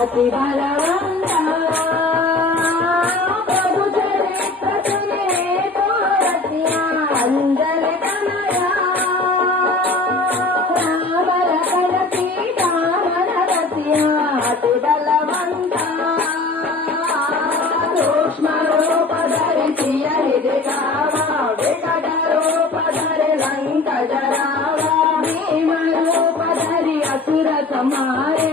అతి బలవంత ప్రభు చరిత్ర సునే తోరతియా అంజలి తనయా రామల కలసి రామల రతియా అతి బలవంత సూక్ష్మ రూప ధరిసియ హిదిగావా వికట రూప ధరి లంక జరావా భీమ రూప ధరి అసుర సమారే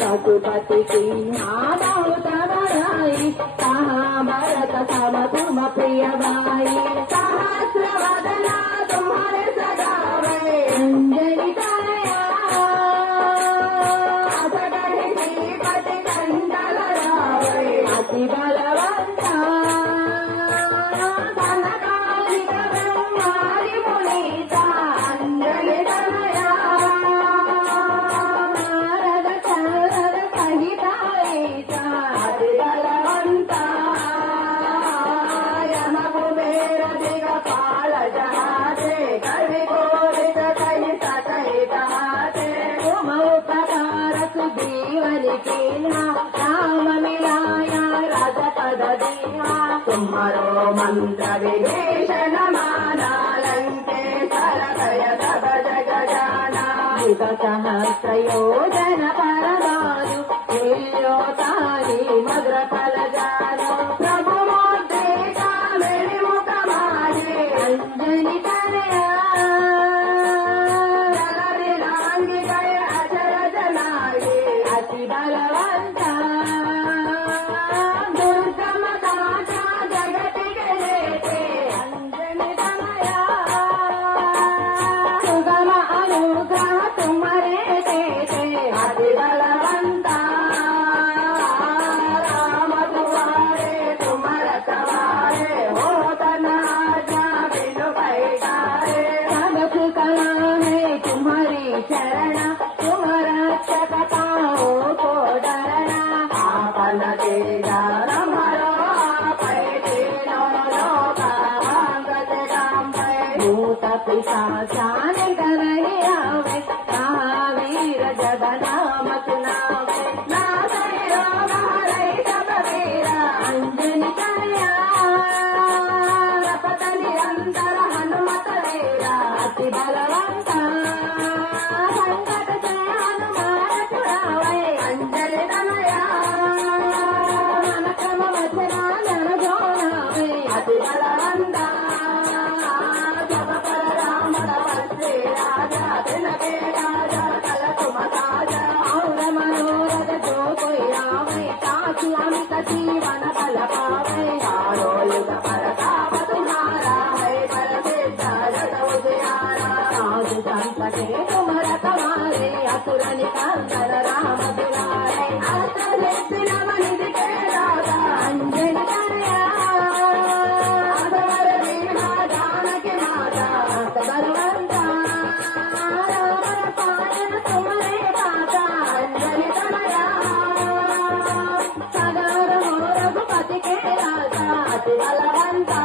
रघुपति की नामई कहा भरत सम तुम प्रिय भाई सहस्रवदना तुम्हारे सगावे अंजलि तनया श्रीपति कंडल रावे अति बलवंता कनकालिक ब्रह्मारि मुनीता अंजलि तनया तुम्हारो मंत्र विभीषण माना लंकेश्वर भय सब जग जाना युग सहस्र योजन परमाणु तुल्योतानि मग्र फल जानो प्रभु मुद्रिका मेरी मुख माहे अंजलि तनया जलविरांगी गए अचर जनागे अति बलवंता पिशाचान करहि आवे महावीर जग नाम सुनावे नासै रोग हरै सब पीरा अंजलि तनया रपत निरंतर हनुमत वीरा अति बलवंता संकट से हनुमान छुड़ावे अंजलि तनया मन क्रम वचना जन जोनावे अति बलवंता जीवन फल पावे चारो युग परताप तुम्हारा है पर सिद्ध जट उजियारा आज संकटे तुम्हारा तुम्हारे असुर निकंदन राम दुलारे अस्त्र नवनिध के दाता अंजलि तनया अधवर वीणा जानकी माता बलवंता राम पालन तुम्हारे दाता अंजलि तनया अति बलवंता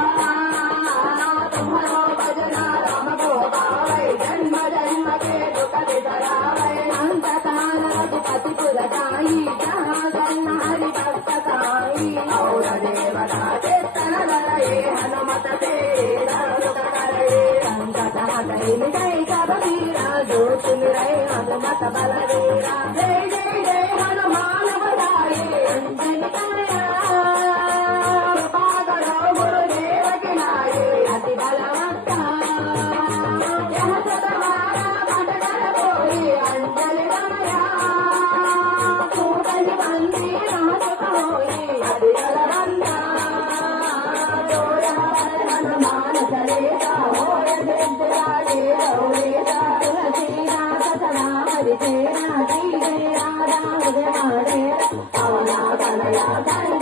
तुम्हारो भजना राम को पावै जन्म जन्म के दुख बिसरावै अंत काल रघुपति पुर जाई जहाँ जन हरि भक्त साई और देवता चित्तन धरये हनुमत से दुख करये संकट हटै मिटै सब पीरा जो सुन रहे हनुमत बलवीरा जय जय जय ధర్మ